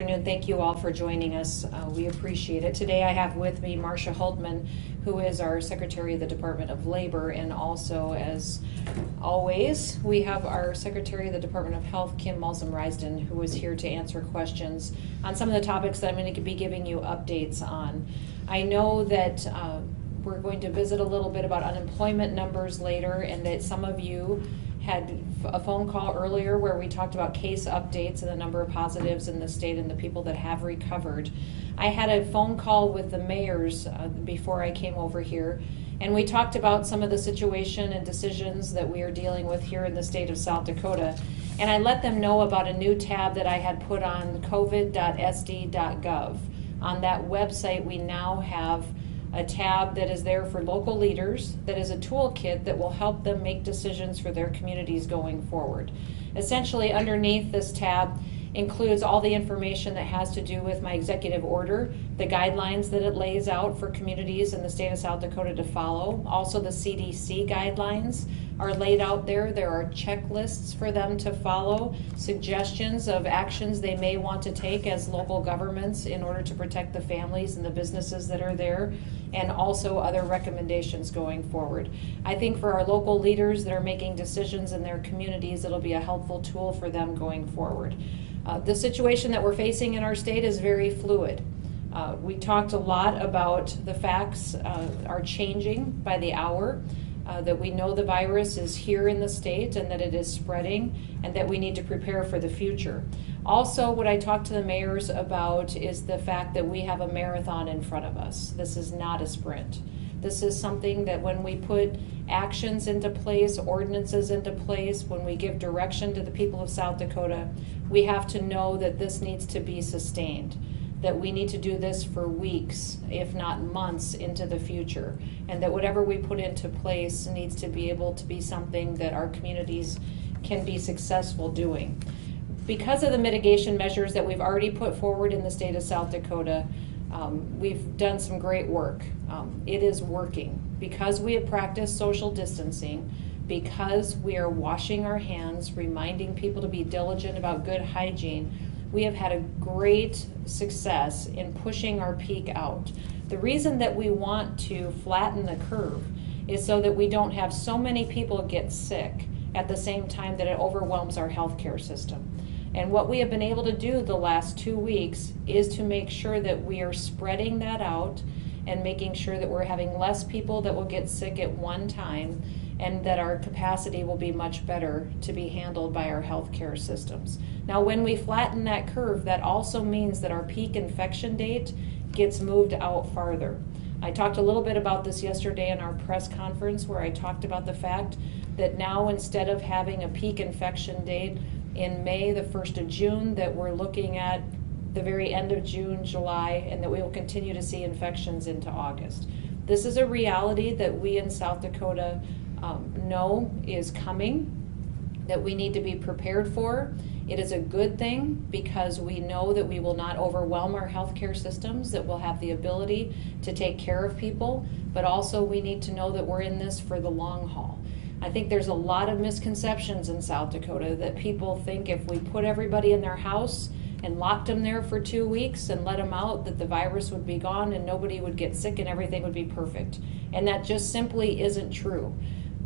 Afternoon. Thank you all for joining us. We appreciate it. Today I have with me Marcia Hultman, who is our Secretary of the Department of Labor, and also, as always, we have our Secretary of the Department of Health, Kim Malzum-Risden, who is here to answer questions on some of the topics that I'm going to be giving you updates on. I know that we're going to visit a little bit about unemployment numbers later, and that some of you had a phone call earlier where we talked about case updates and the number of positives in the state and the people that have recovered. I had a phone call with the mayors before I came over here, and we talked about some of the situation and decisions that we are dealing with here in the state of South Dakota. And I let them know about a new tab that I had put on covid.sd.gov. On that website, we now have a tab that is there for local leaders, that is a toolkit that will help them make decisions for their communities going forward. Essentially, underneath this tab includes all the information that has to do with my executive order, the guidelines that it lays out for communities in the state of South Dakota to follow. Also, the CDC guidelines are laid out there. There are checklists for them to follow, suggestions of actions they may want to take as local governments in order to protect the families and the businesses that are there, and also other recommendations going forward. I think for our local leaders that are making decisions in their communities, it'll be a helpful tool for them going forward. The situation that we're facing in our state is very fluid. We talked a lot about the facts are changing by the hour, that we know the virus is here in the state and that it is spreading, and that we need to prepare for the future. Also, what I talked to the mayors about is the fact that we have a marathon in front of us. This is not a sprint. This is something that when we put actions into place, ordinances into place, when we give direction to the people of South Dakota, we have to know that this needs to be sustained, that we need to do this for weeks, if not months, into the future, and that whatever we put into place needs to be able to be something that our communities can be successful doing. Because of the mitigation measures that we've already put forward in the state of South Dakota, we've done some great work. It is working. Because we have practiced social distancing, because we are washing our hands, reminding people to be diligent about good hygiene, we have had a great success in pushing our peak out. The reason that we want to flatten the curve is so that we don't have so many people get sick at the same time that it overwhelms our healthcare system. And what we have been able to do the last 2 weeks is to make sure that we are spreading that out and making sure that we're having less people that will get sick at one time, and that our capacity will be much better to be handled by our healthcare systems. Now, when we flatten that curve, that also means that our peak infection date gets moved out farther. I talked a little bit about this yesterday in our press conference, where I talked about the fact that now, instead of having a peak infection date in May, the 1st of June, that we're looking at the very end of June, July, and that we will continue to see infections into August. This is a reality that we in South Dakota know is coming, that we need to be prepared for. It is a good thing because we know that we will not overwhelm our healthcare systems, that we'll have the ability to take care of people, but also we need to know that we're in this for the long haul. I think there's a lot of misconceptions in South Dakota that people think if we put everybody in their house and locked them there for 2 weeks and let them out, that the virus would be gone and nobody would get sick and everything would be perfect. And that just simply isn't true.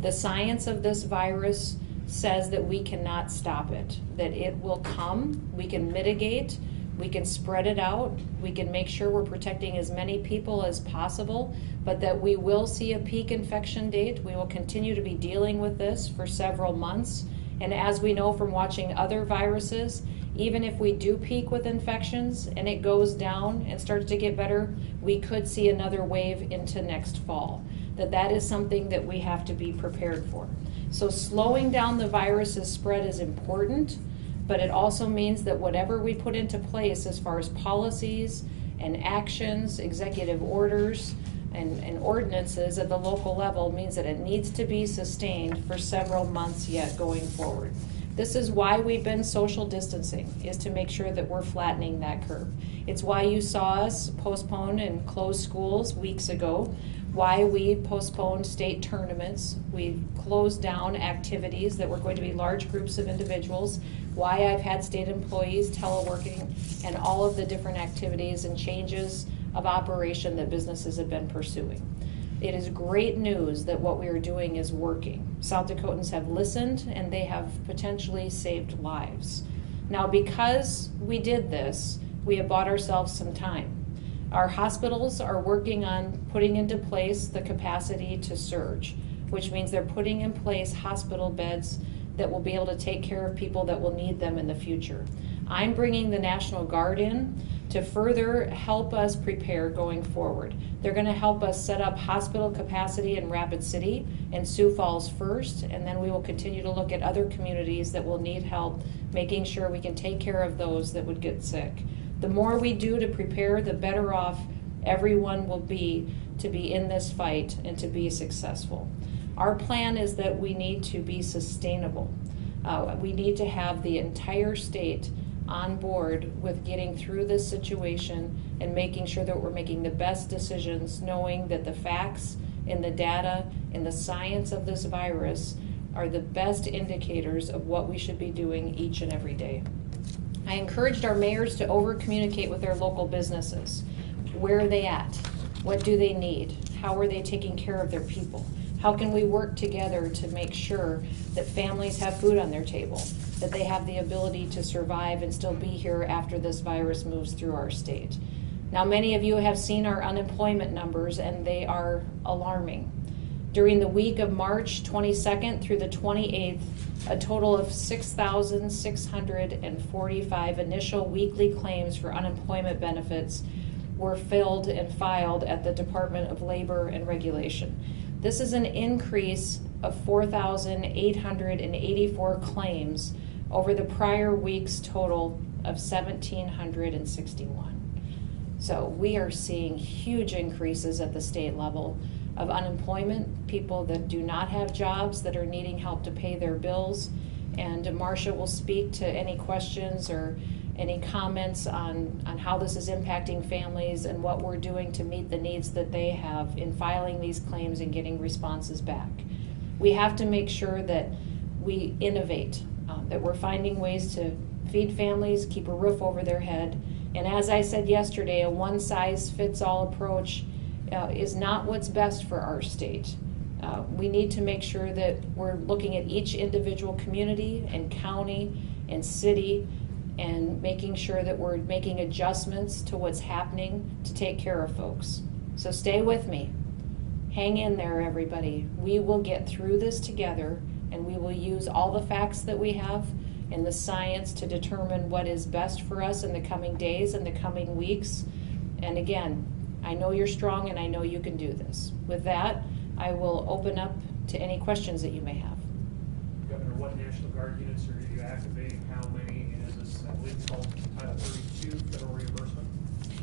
The science of this virus says that we cannot stop it, that it will come, we can mitigate, we can spread it out, we can make sure we're protecting as many people as possible, but that we will see a peak infection date. We will continue to be dealing with this for several months. And as we know from watching other viruses, even if we do peak with infections and it goes down and starts to get better, we could see another wave into next fall. That is something that we have to be prepared for. So slowing down the virus's spread is important, but it also means that whatever we put into place as far as policies and actions, executive orders, and ordinances at the local level means that it needs to be sustained for several months yet going forward. This is why we've been social distancing, is to make sure that we're flattening that curve. It's why you saw us postpone and close schools weeks ago, why we postponed state tournaments. We closed down activities that were going to be large groups of individuals why I've had state employees teleworking, and all of the different activities and changes of operation that businesses have been pursuing. It is great news that what we are doing is working. South Dakotans have listened and they have potentially saved lives. Now, because we did this, we have bought ourselves some time. Our hospitals are working on putting into place the capacity to surge, which means they're putting in place hospital beds that will be able to take care of people that will need them in the future. I'm bringing the National Guard in to further help us prepare going forward. They're going to help us set up hospital capacity in Rapid City and Sioux Falls first, and then we will continue to look at other communities that will need help, making sure we can take care of those that would get sick. The more we do to prepare, the better off everyone will be to be in this fight and to be successful. Our plan is that we need to be sustainable. We need to have the entire state on board with getting through this situation and making sure that we're making the best decisions, knowing that the facts and the data and the science of this virus are the best indicators of what we should be doing each and every day. I encouraged our mayors to over-communicate with their local businesses. Where are they at? What do they need? How are they taking care of their people? How can we work together to make sure that families have food on their table, that they have the ability to survive and still be here after this virus moves through our state? Now, many of you have seen our unemployment numbers, and they are alarming. During the week of March 22nd through the 28th, a total of 6,645 initial weekly claims for unemployment benefits were filled and filed at the Department of Labor and Regulation. This is an increase of 4,884 claims over the prior week's total of 1,761. So we are seeing huge increases at the state level of unemployment, people that do not have jobs that are needing help to pay their bills. And Marcia will speak to any questions or any comments on how this is impacting families and what we're doing to meet the needs that they have in filing these claims and getting responses back. We have to make sure that we innovate, that we're finding ways to feed families, keep a roof over their head. And as I said yesterday, a one-size-fits-all approach is not what's best for our state. We need to make sure that we're looking at each individual community and county and city and making sure that we're making adjustments to what's happening to take care of folks. So stay with me. Hang in there, everybody. We will get through this together, and we will use all the facts that we have and the science to determine what is best for us in the coming days and the coming weeks. And again, I know you're strong and I know you can do this. With that, I will open up to any questions that you may have. Governor, what National Guard units are you activating? How many? And is this, I believe it's called Title 32 federal reimbursement?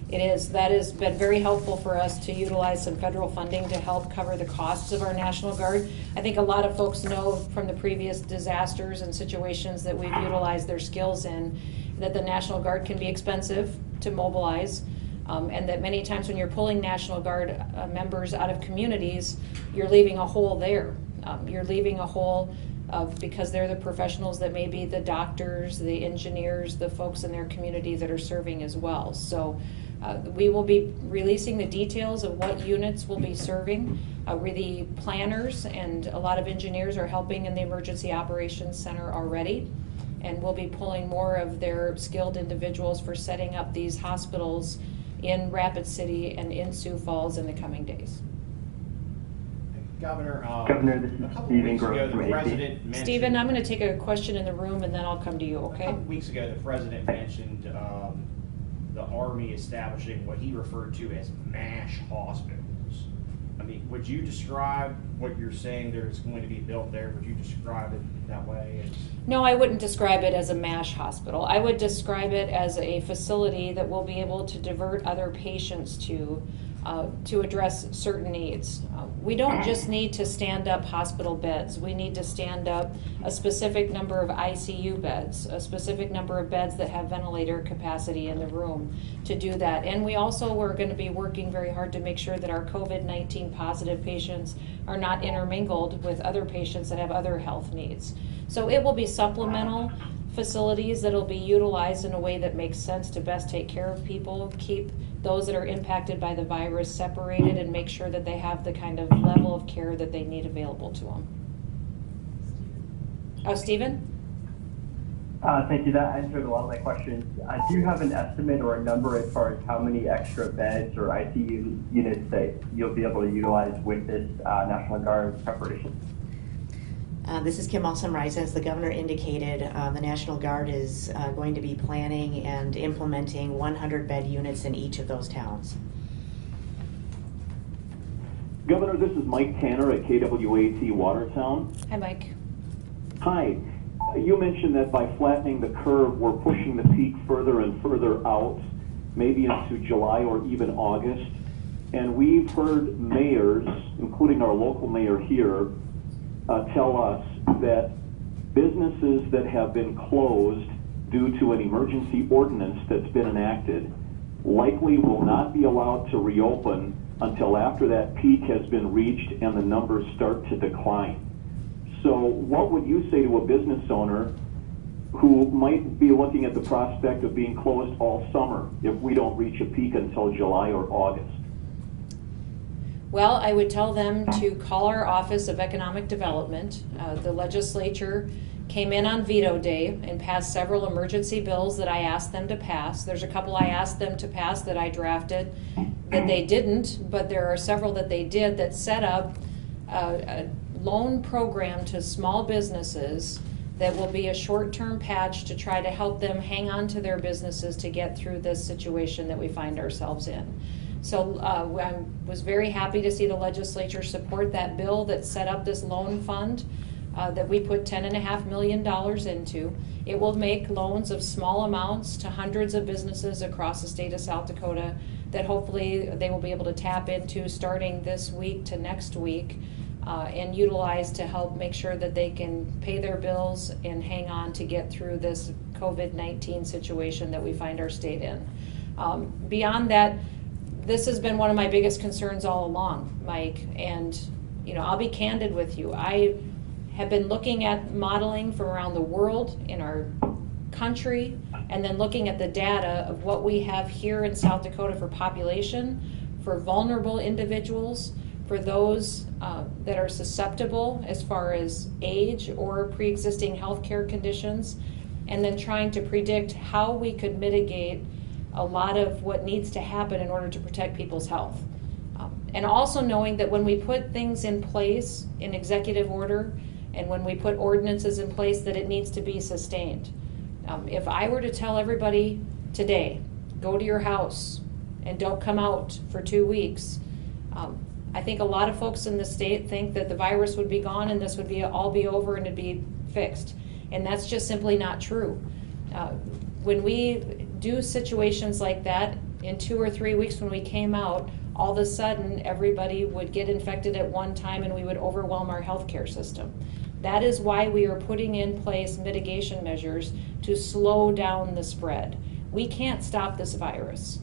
It is. That has been very helpful for us to utilize some federal funding to help cover the costs of our National Guard. I think a lot of folks know from the previous disasters and situations that we've utilized their skills in that the National Guard can be expensive to mobilize. And that many times when you're pulling National Guard members out of communities, you're leaving a hole there. You're leaving a hole because they're the professionals that may be the doctors, the engineers, the folks in their community that are serving as well. So we will be releasing the details of what units will be serving. The planners and a lot of engineers are helping in the Emergency Operations Center already. And we'll be pulling more of their skilled individuals for setting up these hospitals in Rapid City and in Sioux Falls in the coming days. Governor, this is a couple Stephen weeks ago, Gross the from president AC. mentioned... Stephen, I'm going to take a question in the room and then I'll come to you, okay? A couple weeks ago, the president mentioned the Army establishing what he referred to as MASH hospitals. I mean, would you describe what you're saying there's going to be built there? Would you describe it that way? No, I wouldn't describe it as a MASH hospital. I would describe it as a facility that we'll be able to divert other patients to address certain needs. We don't just need to stand up hospital beds. We need to stand up a specific number of ICU beds, a specific number of beds that have ventilator capacity in the room to do that. And we also are going to be working very hard to make sure that our COVID-19 positive patients are not intermingled with other patients that have other health needs. So it will be supplemental facilities that'll be utilized in a way that makes sense to best take care of people, keep those that are impacted by the virus separated, and make sure that they have the kind of level of care that they need available to them. Oh, Stephen? Thank you. That answered a lot of my questions. Do you have an estimate or a number as far as how many extra beds or ICU units that you'll be able to utilize with this National Guard preparation? This is Kim. I'll summarize. As the governor indicated, the National Guard is going to be planning and implementing 100-bed units in each of those towns. Governor, this is Mike Tanner at KWAT Watertown. Hi, Mike. Hi. You mentioned that by flattening the curve, we're pushing the peak further and further out, maybe into July or even August. And we've heard mayors, including our local mayor here, tell us that businesses that have been closed due to an emergency ordinance that's been enacted likely will not be allowed to reopen until after that peak has been reached and the numbers start to decline. So what would you say to a business owner who might be looking at the prospect of being closed all summer if we don't reach a peak until July or August? Well, I would tell them to call our Office of Economic Development. The legislature came in on veto day and passed several emergency bills that I asked them to pass. There's a couple I asked them to pass that I drafted that they didn't, but there are several that they did that set up a loan program to small businesses that will be a short-term patch to try to help them hang on to their businesses to get through this situation that we find ourselves in. So I was very happy to see the legislature support that bill that set up this loan fund that we put $10.5 million into. It will make loans of small amounts to hundreds of businesses across the state of South Dakota that hopefully they will be able to tap into starting this week to next week and utilize to help make sure that they can pay their bills and hang on to get through this COVID-19 situation that we find our state in. Beyond that, this has been one of my biggest concerns all along, Mike, and I'll be candid with you. I have been looking at modeling from around the world in our country and then looking at the data of what we have here in South Dakota for population, for vulnerable individuals, for those that are susceptible as far as age or pre-existing health care conditions, and then trying to predict how we could mitigate a lot of what needs to happen in order to protect people's health. And also knowing that when we put things in place in executive order and when we put ordinances in place, that it needs to be sustained. If I were to tell everybody today, go to your house and don't come out for 2 weeks, I think a lot of folks in the state think that the virus would be gone and this would all be over and it'd be fixed. And that's just simply not true. When we do situations like that, in 2 or 3 weeks when we came out, all of a sudden everybody would get infected at one time and we would overwhelm our healthcare system. That is why we are putting in place mitigation measures to slow down the spread. We can't stop this virus.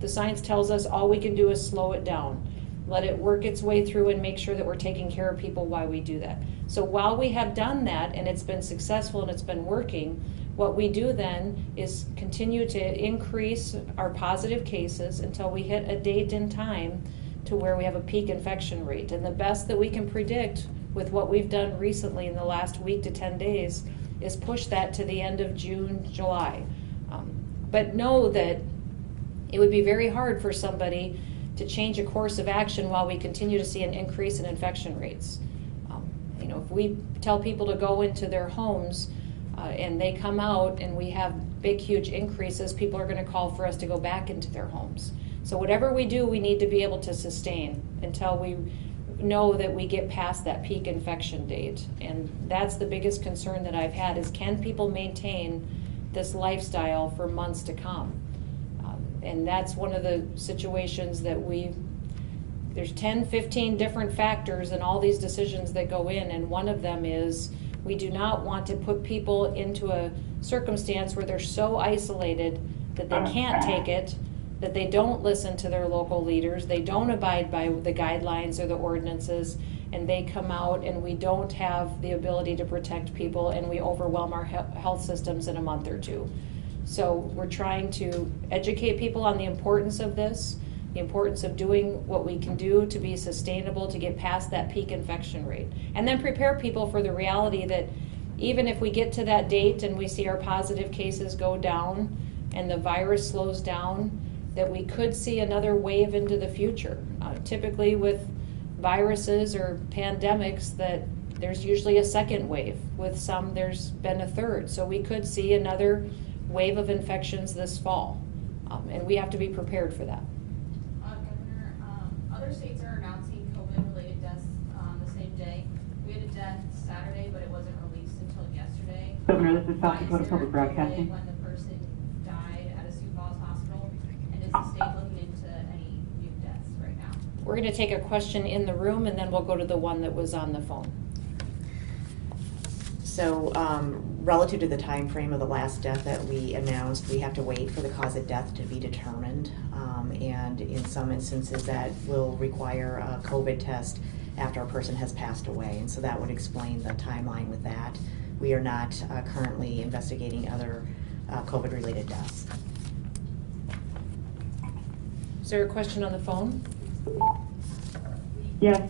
The science tells us all we can do is slow it down. Let it work its way through and make sure that we're taking care of people while we do that. So while we have done that and it's been successful and it's been working, what we do then is continue to increase our positive cases until we hit a date and time to where we have a peak infection rate. And the best that we can predict with what we've done recently in the last week to 10 days is push that to the end of June, July. But know that it would be very hard for somebody to change a course of action while we continue to see an increase in infection rates. If we tell people to go into their homes and they come out and we have big, huge increases, people are going to call for us to go back into their homes. So whatever we do, we need to be able to sustain until we know that we get past that peak infection date. And that's the biggest concern that I've had is, can people maintain this lifestyle for months to come? And that's one of the situations that there's 10, 15 different factors in all these decisions that go in, and one of them is we do not want to put people into a circumstance where they're so isolated that they can't take it, that they don't listen to their local leaders, they don't abide by the guidelines or the ordinances, and they come out and we don't have the ability to protect people and we overwhelm our health systems in a month or two. So we're trying to educate people on the importance of this, the importance of doing what we can do to be sustainable, to get past that peak infection rate. And then prepare people for the reality that even if we get to that date and we see our positive cases go down and the virus slows down, that we could see another wave into the future. Typically with viruses or pandemics, that there's usually a second wave. With some, there's been a third. So we could see another wave of infections this fall. And we have to be prepared for that. Governor, other states are announcing COVID-related deaths on the same day. We had a death Saturday, but it wasn't released until yesterday. Governor, this is South Why Dakota is there Public a delay Broadcasting. when the person died at a Sioux Falls hospital? And is the state looking into any new deaths right now? We're going to take a question in the room and then we'll go to the one that was on the phone. So, relative to the time frame of the last death that we announced, we have to wait for the cause of death to be determined. And in some instances, that will require a COVID test after a person has passed away. And so that would explain the timeline with that. We are not currently investigating other COVID-related deaths. Is there a question on the phone? Yes,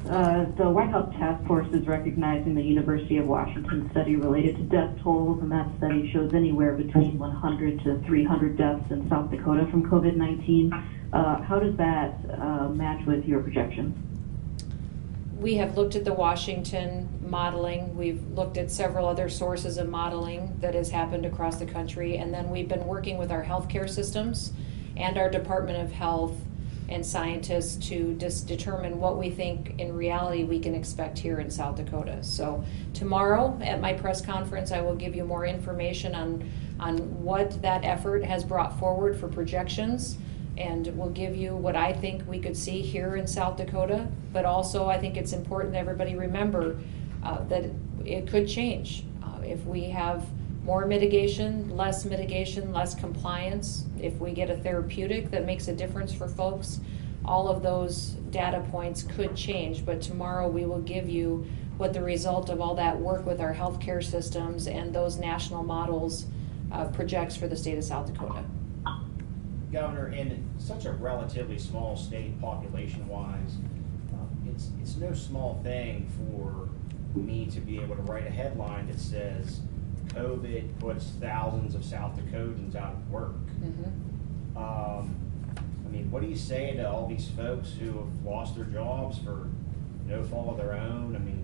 the White House Task Force is recognizing the University of Washington study related to death tolls, and that study shows anywhere between 100 to 300 deaths in South Dakota from COVID-19. How does that match with your projections? We have looked at the Washington modeling. We've looked at several other sources of modeling that has happened across the country. And then we've been working with our healthcare systems and our Department of Health and scientists to just determine what we think in reality we can expect here in South Dakota. So tomorrow at my press conference, I will give you more information on what that effort has brought forward for projections, and we'll give you what I think we could see here in South Dakota. But also I think it's important that everybody remember that it could change. If we have more mitigation, less compliance, if we get a therapeutic that makes a difference for folks, all of those data points could change. But tomorrow we will give you what the result of all that work with our healthcare systems and those national models projects for the state of South Dakota. Governor, in such a relatively small state population-wise, it's no small thing for me to be able to write a headline that says COVID puts thousands of South Dakotans out of work. Mm-hmm. I mean, what do you say to all these folks who have lost their jobs for no fault of their own? I mean,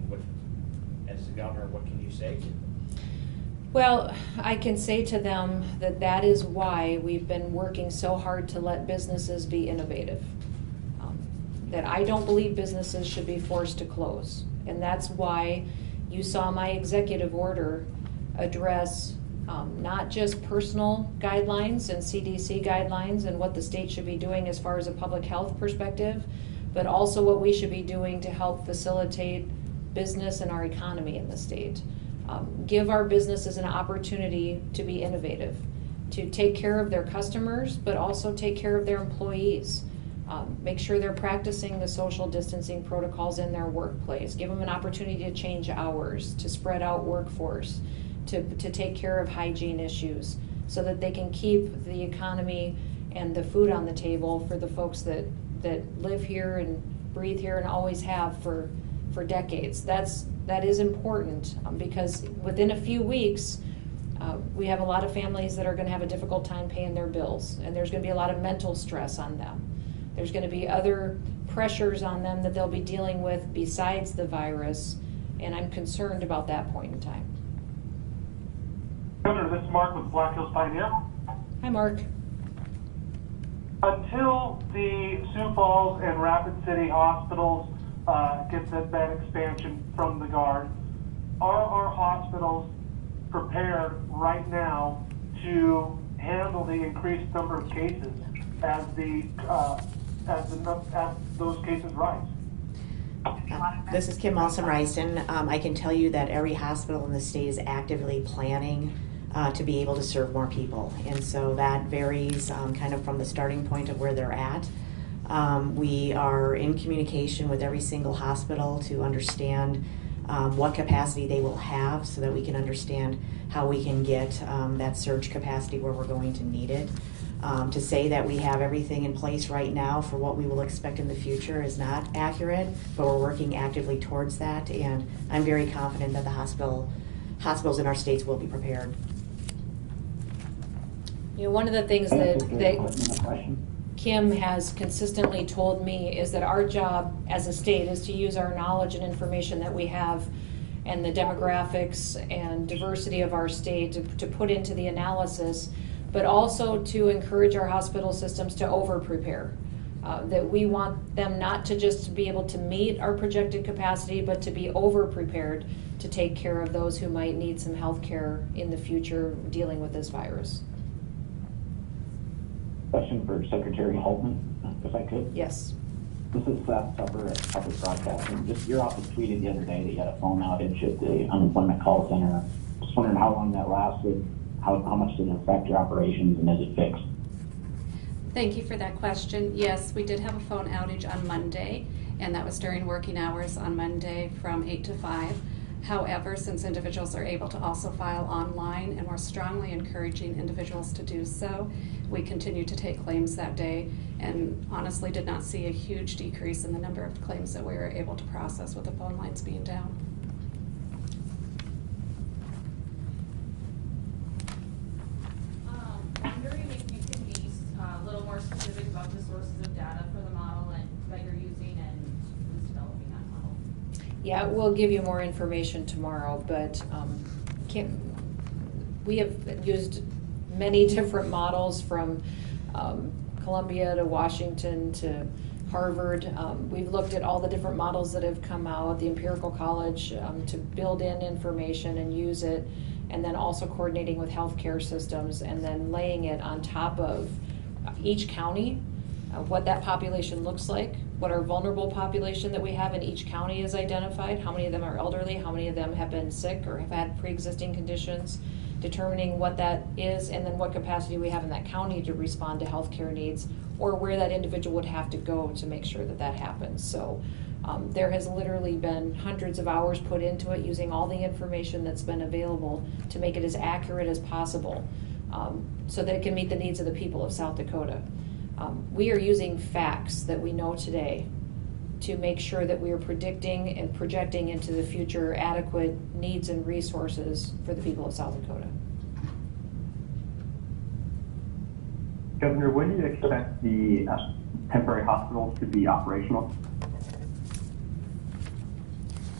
as the governor, what can you say to them? Well, I can say to them that that is why we've been working so hard to let businesses be innovative. That I don't believe businesses should be forced to close. And that's why you saw my executive order address not just personal guidelines and CDC guidelines and what the state should be doing as far as a public health perspective, but also what we should be doing to help facilitate business and our economy in the state. Give our businesses an opportunity to be innovative, to take care of their customers, but also take care of their employees. Make sure they're practicing the social distancing protocols in their workplace. Give them an opportunity to change hours, to spread out workforce, to take care of hygiene issues so that they can keep the economy and the food on the table for the folks that live here and breathe here and always have for decades. That is important because within a few weeks, we have a lot of families that are going to have a difficult time paying their bills, and there's going to be a lot of mental stress on them. There's going to be other pressures on them that they'll be dealing with besides the virus, and I'm concerned about that point in time. Governor, this is Mark with Black Hills Pioneer. Hi, Mark. Until the Sioux Falls and Rapid City hospitals get the bed expansion from the Guard, are our hospitals prepared right now to handle the increased number of cases as those cases rise? This is Kim Malsom-Reisen. I can tell you that every hospital in the state is actively planning to be able to serve more people. And so that varies kind of from the starting point of where they're at. We are in communication with every single hospital to understand what capacity they will have so that we can understand how we can get that surge capacity where we're going to need it. To say that we have everything in place right now for what we will expect in the future is not accurate, but we're working actively towards that, and I'm very confident that the hospitals in our states will be prepared. You know, one of the things that Kim has consistently told me is that our job as a state is to use our knowledge and information that we have and the demographics and diversity of our state to put into the analysis, but also to encourage our hospital systems to over-prepare. That we want them not to just be able to meet our projected capacity, but to be over-prepared to take care of those who might need some health care in the future dealing with this virus. Question for Secretary Holtman, if I could. Yes. This is Seth Tupper at Public Broadcasting. Just your office tweeted the other day that you had a phone outage at the unemployment call center. Just wondering how long that lasted, how much did it affect your operations, and is it fixed? Thank you for that question. Yes, we did have a phone outage on Monday, and that was during working hours on Monday from 8 to 5. However, since individuals are able to also file online, and we're strongly encouraging individuals to do so, we continued to take claims that day and honestly did not see a huge decrease in the number of claims that we were able to process with the phone lines being down. I'm wondering if you can be a little more specific about the sources of data for the model that you're using and who's developing that model. Yeah, we'll give you more information tomorrow, but we have used many different models from Columbia to Washington to Harvard. We've looked at all the different models that have come out, the Empirical College, to build in information and use it, and then also coordinating with healthcare systems and then laying it on top of each county, what that population looks like, what our vulnerable population that we have in each county is identified, how many of them are elderly, how many of them have been sick or have had pre-existing conditions, determining what that is, and then what capacity we have in that county to respond to healthcare needs, or where that individual would have to go to make sure that that happens. So there has literally been hundreds of hours put into it, using all the information that's been available to make it as accurate as possible, so that it can meet the needs of the people of South Dakota. We are using facts that we know today to make sure that we are predicting and projecting into the future adequate needs and resources for the people of South Dakota. Governor, when do you expect the temporary hospitals to be operational?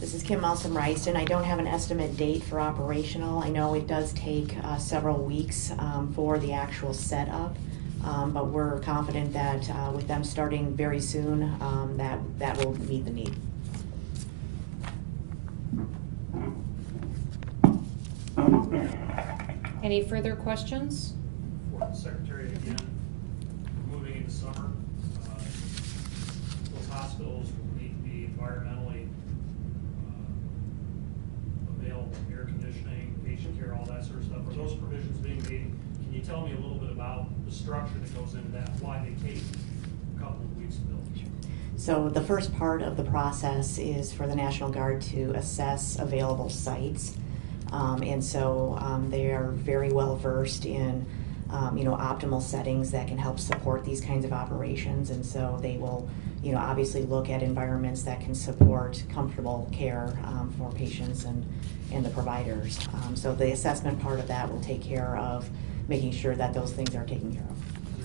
This is Kim Malsom-Reist, and I don't have an estimate date for operational. I know it does take several weeks for the actual setup. But we're confident that with them starting very soon, that will meet the need. Any further questions? For the Secretary again, moving into summer, those hospitals will need to be environmentally available, air conditioning, patient care, all that sort of stuff. Are those provisions being made? Can you tell me a little bit about the structure that goes into that, why they take a couple of weeks to build? So the first part of the process is for the National Guard to assess available sites. And so they are very well versed in optimal settings that can help support these kinds of operations. And so they will obviously look at environments that can support comfortable care for patients and the providers. So the assessment part of that will take care of making sure that those things are taken care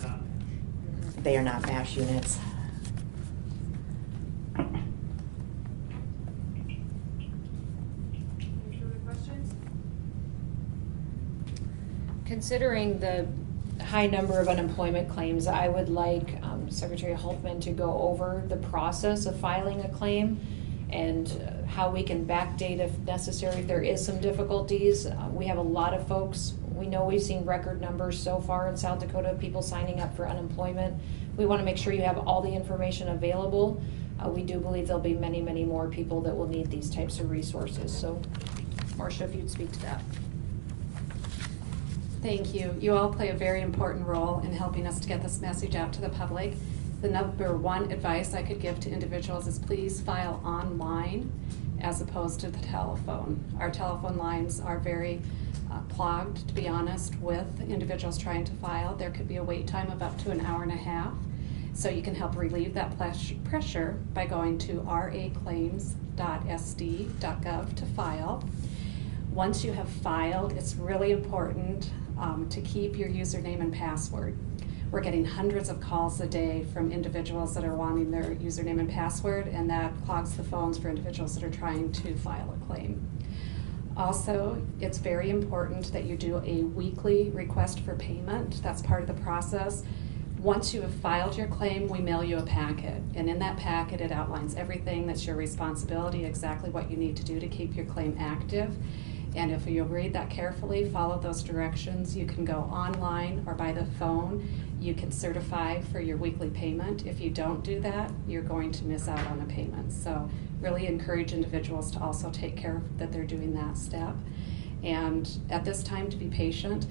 of. They are not MASH units. Any further questions? Considering the high number of unemployment claims, I would like Secretary Holtman to go over the process of filing a claim and how we can backdate if necessary. There is some difficulties. We have a lot of folks. We know we've seen record numbers so far in South Dakota of people signing up for unemployment. We want to make sure you have all the information available. We do believe there'll be many, many more people that will need these types of resources. So, Marcia, if you'd speak to that. Thank you. You all play a very important role in helping us to get this message out to the public. the number one advice I could give to individuals is please file online as opposed to the telephone. Our telephone lines are very clogged, to be honest, with individuals trying to file. There could be a wait time of up to an hour and a half. So you can help relieve that pressure by going to raclaims.sd.gov to file. Once you have filed, it's really important to keep your username and password. We're getting hundreds of calls a day from individuals that are wanting their username and password, and that clogs the phones for individuals that are trying to file a claim. Also, it's very important that you do a weekly request for payment. That's part of the process. Once you have filed your claim, we mail you a packet, and in that packet it outlines everything that's your responsibility, exactly what you need to do to keep your claim active. And if you read that carefully, follow those directions, you can go online or by the phone. You can certify for your weekly payment. If you don't do that, you're going to miss out on a payment. So really encourage individuals to also take care of that they're doing that step. And at this time, to be patient.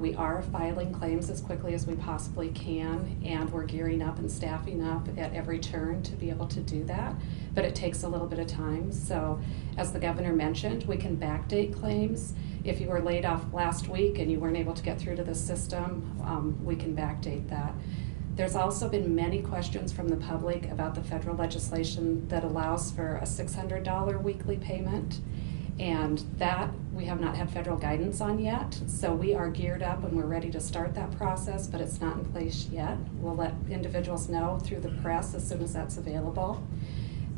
We are filing claims as quickly as we possibly can, and we're gearing up and staffing up at every turn to be able to do that, but it takes a little bit of time. So as the governor mentioned, we can backdate claims. If you were laid off last week and you weren't able to get through to the system, we can backdate that. There's also been many questions from the public about the federal legislation that allows for a $600 weekly payment. And that we have not had federal guidance on yet, so we are geared up and we're ready to start that process, but it's not in place yet. We'll let individuals know through the press as soon as that's available.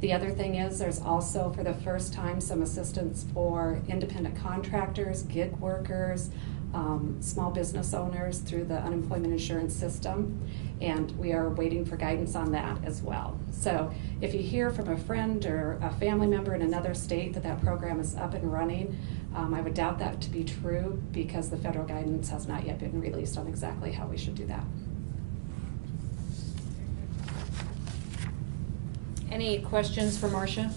The other thing is there's also, for the first time, some assistance for independent contractors, gig workers, small business owners through the unemployment insurance system, and we are waiting for guidance on that as well. So if you hear from a friend or a family member in another state that that program is up and running, I would doubt that to be true because the federal guidance has not yet been released on exactly how we should do that. Any questions for Marcia?